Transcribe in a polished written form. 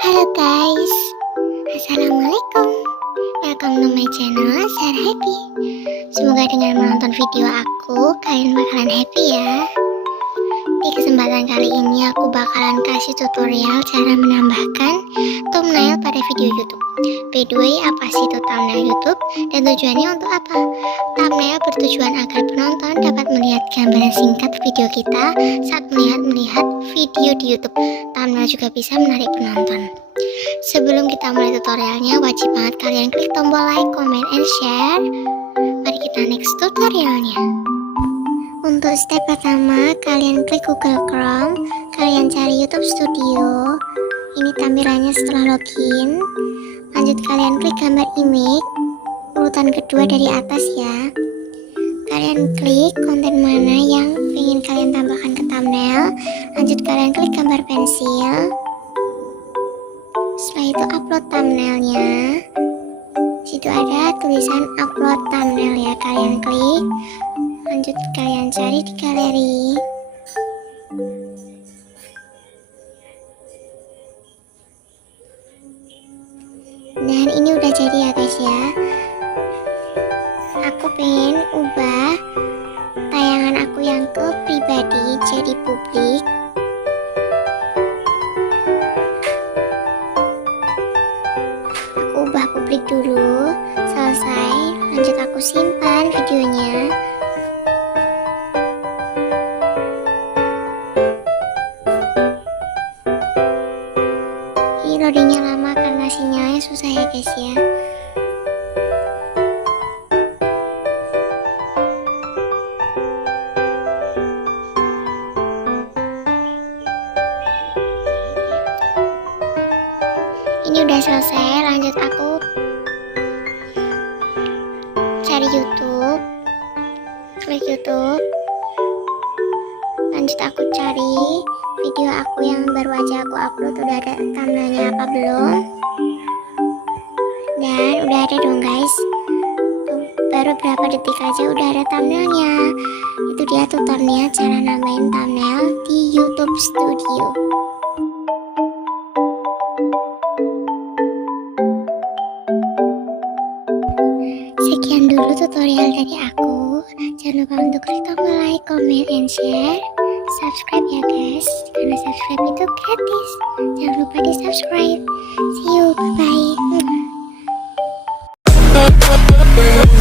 Halo guys, assalamualaikum. Welcome to my channel Share Happy. Semoga dengan menonton video aku kalian bakalan happy ya. Di kesempatan kali ini aku bakalan kasih tutorial cara menambahkan thumbnail pada video YouTube. By the way, apa sih itu thumbnail YouTube dan tujuannya untuk apa? Thumbnail bertujuan agar penonton dapat melihat gambaran singkat video kita saat melihat video di YouTube. Thumbnail juga bisa menarik penonton. Sebelum kita mulai tutorialnya, wajib banget kalian klik tombol like, comment, and share. Mari kita next tutorialnya. Untuk step pertama, kalian klik Google Chrome, kalian cari YouTube Studio. Ini tampilannya setelah login. Lanjut kalian klik gambar image, urutan kedua dari atas ya. Kalian klik konten mana yang ingin kalian tambahkan ke thumbnail. Lanjut kalian klik gambar pensil. Setelah itu upload thumbnailnya. Situ ada tulisan upload thumbnail ya, kalian klik. Lanjut kalian cari di galeri. Dan ini udah jadi ya guys ya. Aku pengen ubah tayangan aku yang ke pribadi jadi publik. Aku ubah publik dulu. Selesai, lanjut aku simpan videonya. Ini loadingnya lama karena sinyalnya susah ya guys ya. Ini udah selesai, lanjut aku cari YouTube, klik YouTube, lanjut aku cari video aku yang baru aja aku upload. Udah ada thumbnailnya apa belum? Dan udah ada dong guys. Tuh, baru berapa detik aja udah ada thumbnailnya. Itu dia tutorialnya cara nambahin thumbnail di YouTube Studio. Sekian dulu tutorial dari aku. Jangan lupa untuk klik tombol like, comment, and share. Subscribe ya guys, karena subscribe itu gratis. Jangan lupa di subscribe. See you, bye bye.